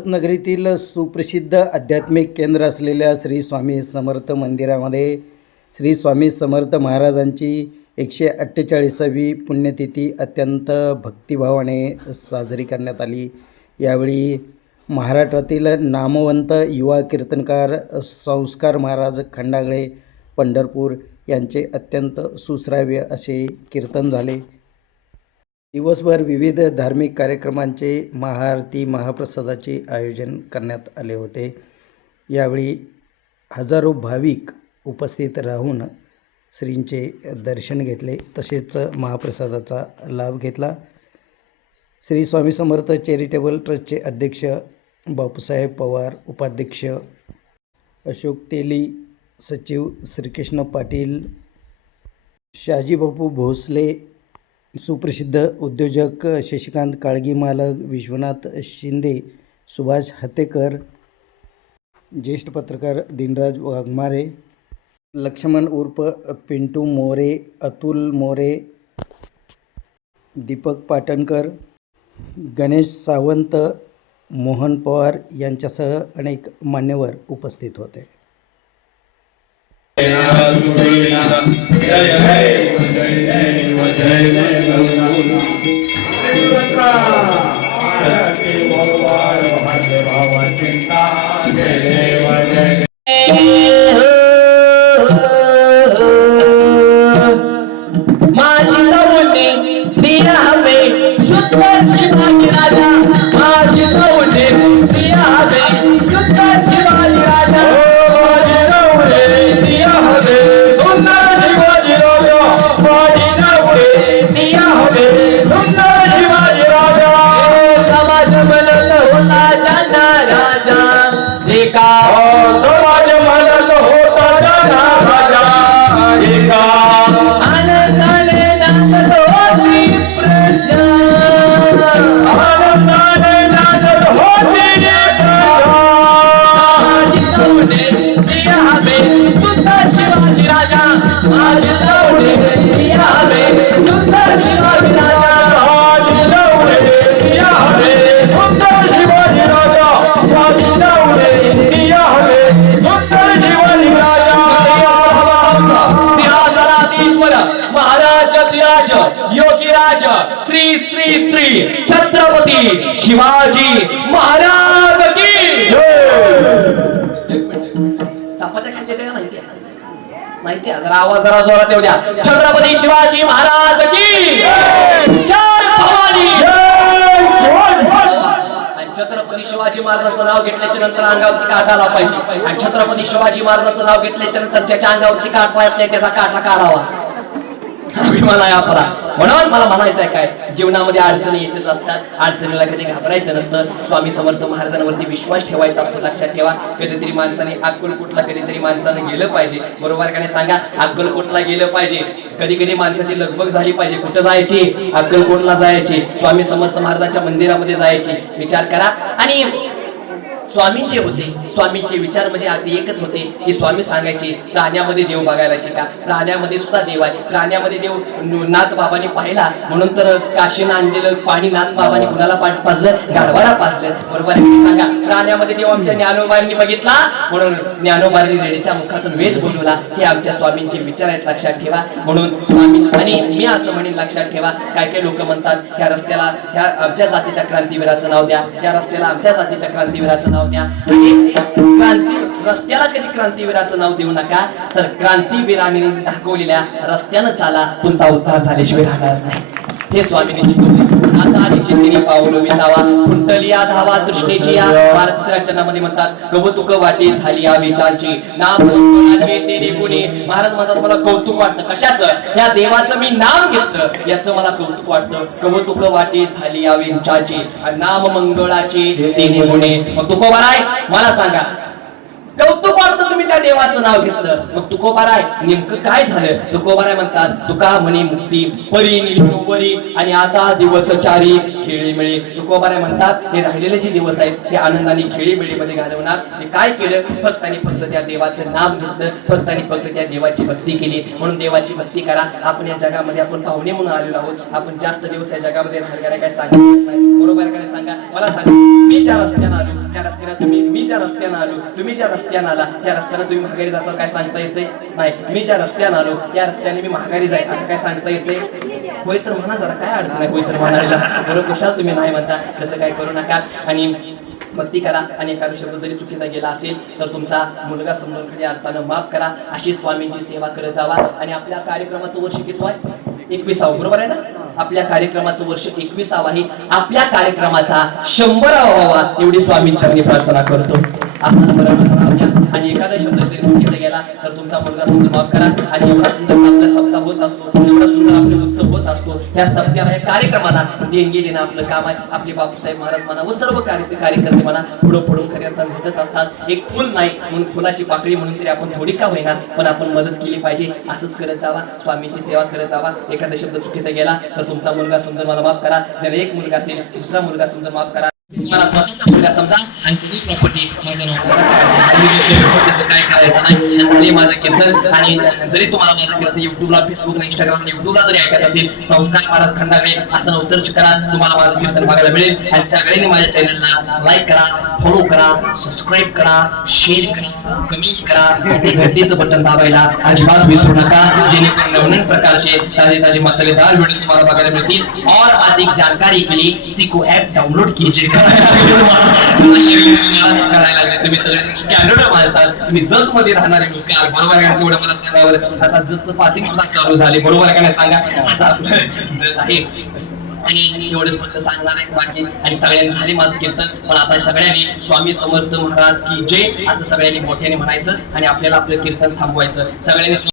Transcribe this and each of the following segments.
रजतनगरीतील सुप्रसिद्ध आध्यात्मिक केंद्र असलेल्या श्री स्वामी समर्थ मंदिरामध्ये श्री स्वामी समर्थ महाराजांची 148वी पुण्यतिथी अत्यंत भक्तिभावाने साजरी करण्यात आली। यावेळी महाराष्ट्रातील नामवंत युवा कीर्तनकार संस्कार महाराज खंडागळे पंढरपूर यांचे अत्यंत सुश्राव्य असे कीर्तन झाले। दिवसभर विविध धार्मिक कार्यक्रमांचे महाआरती महाप्रसादाचे आयोजन करण्यात आले होते। यावेळी हजारो भाविक उपस्थित राहून श्रींचे दर्शन घेतले तसेच महाप्रसादाचा लाभ घेतला। श्री स्वामी समर्थ चॅरिटेबल ट्रस्टचे अध्यक्ष बापूसाहेब पवार, उपाध्यक्ष अशोक तेली, सचिव श्रीकृष्ण पाटील, शहाजीबापू भोसले, सुप्रसिद्ध उद्योजक शशिकांत काळगी, मालक विश्वनाथ शिंदे, सुभाष हतेकर, ज्येष्ठ पत्रकार दिनराज वाघमारे, लक्ष्मण उर्फ पिंटू मोरे, अतुल मोरे, दीपक पाटणकर, गणेश सावंत, मोहन पवार यांच्यासह अनेक मान्यवर उपस्थित होते। योगीराज श्री श्री श्री छत्रपती शिवाजी महाराज की चपात्या खाल्ल्या त्या माहिती आहे, जरा आवाज जरा जोरात येऊ द्या। छत्रपती शिवाजी महाराज की जय भवानी। छत्रपती शिवाजी महाराजांचं नाव घेतल्याच्या नंतर अंगावरती काटा आला पाहिजे आणि छत्रपती शिवाजी महाराजांचं नाव घेतल्याच्या नंतर ज्याच्या अंगावरती काट पाहत नाही त्याचा काटा काढावा, अभिमान आहे आपला। म्हणून मला म्हणायचं आहे काय, जीवनामध्ये अडचणी येतच असतात, अडचणीला कधी घाबरायचं नसतं। स्वामी समर्थ महाराजांवरती विश्वास ठेवायचा असतो। लक्षात ठेवा, कधीतरी माणसाने अक्कलकोटला कधीतरी माणसानं गेलं पाहिजे, बरोबर का नाही सांगा? अक्कलकोटला गेलं पाहिजे, कधी कधी माणसाची लगबग झाली पाहिजे। कुठं जायची? अक्कलकोटला जायची, स्वामी समर्थ महाराजांच्या मंदिरामध्ये जायची। विचार करा। आणि स्वामींचे होते, स्वामींचे विचार म्हणजे अगदी एकच होते की स्वामी सांगायचे प्राण्यामध्ये देव बघायला शिका, प्राण्यामध्ये सुद्धा देव आहे। प्राण्यामध्ये देव नाथ बाबांनी पाहिला म्हणून तर काशीनं आणलेलं पाणी नाथ बाबांनी कुणाला पाजलं? गाढवाला पाजलं, बरोबर आहे सांगा? प्राण्यामध्ये देव आमच्या ज्ञानोबांनी बघितला म्हणून ज्ञानोबांनी रेडीच्या मुखातून वेद बोलवला। हे आमच्या स्वामींचे विचार आहेत, लक्षात ठेवा। म्हणून स्वामी, आणि मी असं म्हणेन लक्षात ठेवा, काय काय लोक म्हणतात ह्या रस्त्याला ह्या आमच्या जातीच्या क्रांतीवीराचं नाव द्या, त्या रस्त्याला आमच्या जातीच्या क्रांतीवीराचं नाव द्या। क्रांती रस्त्याला कधी क्रांतीवीराचं नाव देऊ नका, तर क्रांतीवीरांनी दाखवलेल्या रस्त्यानं चाला, तुमचा उद्धार झाल्याशिवाय राहणार नाही। हे स्वामींनी शिकवले। आता आधी चिंतिनी पाऊल विसावा, कुंटलिया धावा तृष्णेची या भारतीय रचनामध्ये म्हणतात, कौतुक वाटे झाली या विचारची नाम कोणाचे तेरे गुणी। महाराज म्हणतात मला कौतुक वाटतं, कशाचं? या देवाचं मी नाम घेतलं याचं मला कौतुक वाटतं। कौतुक वाटे झाली या विचारची नाम मंगळाचे तेरे गुणी। मग तुकोबा आहे, मला सांगा कौतुक वाटतं तुम्ही त्या देवाचं नाव घेतलं, मग तुकोबाराय नेमकं काय झालं? तुकोबाराय म्हणतात, तुका म्हणे मुक्ती परी निलोबरी आणि आता दिवस चारी खेळी मिळे। तुकोबाराय म्हणतात हे राहिलेले जे दिवस आहेत ते आनंदाने खेळी मिळीमध्ये घालवणार। ते काय केलं? फक्त आणि फक्त त्या देवाचं नाम घेतलं, फक्त आणि फक्त त्या देवाची भक्ती केली। म्हणून देवाची भक्ती करा। आपण या जगामध्ये आपण पाहुणे म्हणून आलेलो आहोत, आपण जास्त दिवस या जगामध्ये राहणार काय सांगा, बरोबर काय सांगा? मला सांगा, मी ज्या रस्त्याने आलो त्या सांगा तुम्ही, मी ज्या रस्त्यानं आलो, तुम्ही ज्या रस्त्यानं आला त्या रस्त्यानं तुम्ही माघारी जाता काय सांगता येते? नाही. मी ज्या रस्त्यानं आलो त्या रस्त्याने मी माघारी जाईल असं काय सांगता येते? होय तर म्हणा, जरा काय अडचण आहे होय तर म्हणायला? बरोबर, कशाला तुम्ही नाही म्हणता? तसं काय करू नका. आणि भक्ती करा आणि एखादा शब्द जरी चुकीचा गेला असेल तर तुमचा मुलगा समजून खऱ्या अर्थानं माफ करा. अशी स्वामींची सेवा करत जावा. आणि आपल्या कार्यक्रमाचं वर्ष किती आहे? 21वा, बरोबर आहे ना? आपल्या कार्यक्रमाचं वर्ष 21वा आहे. आपल्या कार्यक्रमाचा 100वा व्हावा एवढी स्वामींचरणी प्रार्थना करतो. आपण बरोबर. आणि एखादा शब्द जरी चुकीचा गेला तर तुमचा मुलगा समजून माफ करा. आणि एवढा सुंदर आपला सप्ताह होत असतो, एवढा सुंदर आपले उत्सव होत असतो, ह्या सप्त्याला, या कार्यक्रमाला देणगी देणं आपलं काम आहे. आपले बापूसाहेब महाराज म्हणा व सर्व कार्यकर्ते म्हणा पुढं पुढून खऱ्या अर्थानं झटत असतात. एक फुल नाही म्हणून फुलाची पाकळी म्हणून तरी आपण थोडी का होईना पण आपण मदत केली पाहिजे. असंच करत जावा, स्वामींची सेवा करत जावा. एखादा शब्द चुकीचा गेला तर तुमचा मुलगा समजून मला माफ करा. ज्याला एक मुलगा असेल दुसरा मुलगा समजून माफ करा. मला स्वतःचा मुलगा समजा आणि सगळी प्रॉपर्टी माझ्या नावावर काय करायचं नाही. माझं कीर्तन. आणि जरी तुम्हाला माझं कीर्तन युट्यूबला, फेसबुकला, इंस्टाग्रामला, युट्यूबला जरी ऐकत असेल, संस्कार महाराज खंडागळे असं नाव सर्च करा, तुम्हाला माझं कीर्तन बघायला मिळेल. आणि सगळ्यांनी माझ्या चॅनलला लाईक करा, फॉलो करा, सबस्क्राईब करा, शेअर करा, कमेंट करा. ते घंटीचं बटन दाबायला अजिबात विसरू नका, जेणेकरून नवनवीन प्रकारचे ताजे ताजे मसालेदार व्हिडिओ तुम्हाला बघायला मिळतील. और अधिक जानकारी के लिए सिको ऍप डाउनलोड कीजिए. तुम्ही सगळे स्टँडर्ड माणसाल, तुम्ही जत मध्ये राहणारे लोक आहात, बरोबर आहे का? तेवढं मला सांगावर आता जत पासिंग सुद्धा चालू झाले, बरोबर आहे का नाही सांगा? असं आपलं जत आहे. आणि एवढंच फक्त सांगणार आहे बाकी. आणि सगळ्यांनी झाले माझं कीर्तन, पण आता सगळ्यांनी स्वामी समर्थ महाराज की जय असं सगळ्यांनी मोठ्याने म्हणायचं आणि आपल्याला आपलं कीर्तन थांबवायचं. सगळ्यांनी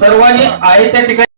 सर्वांनी आहे त्या ठिकाणी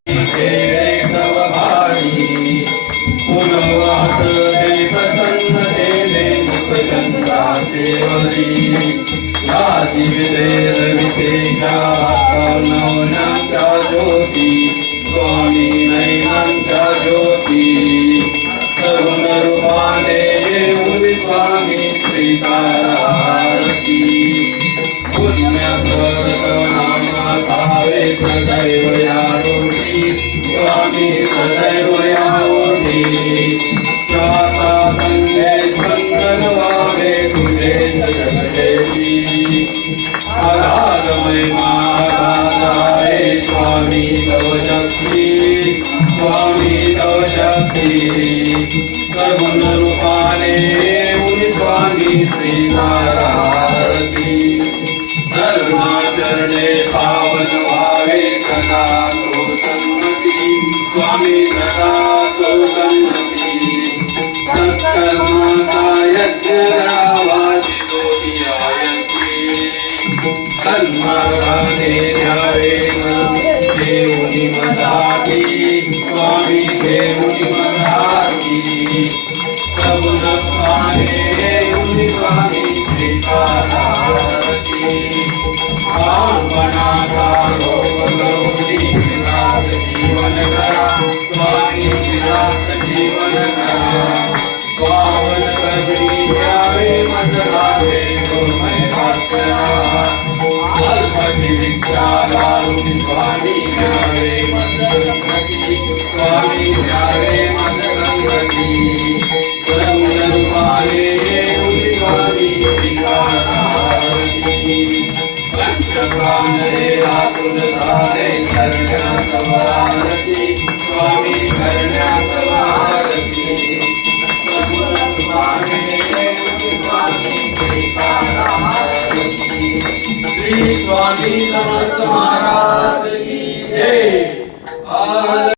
Thank you. स्वामी समर्थ महाराज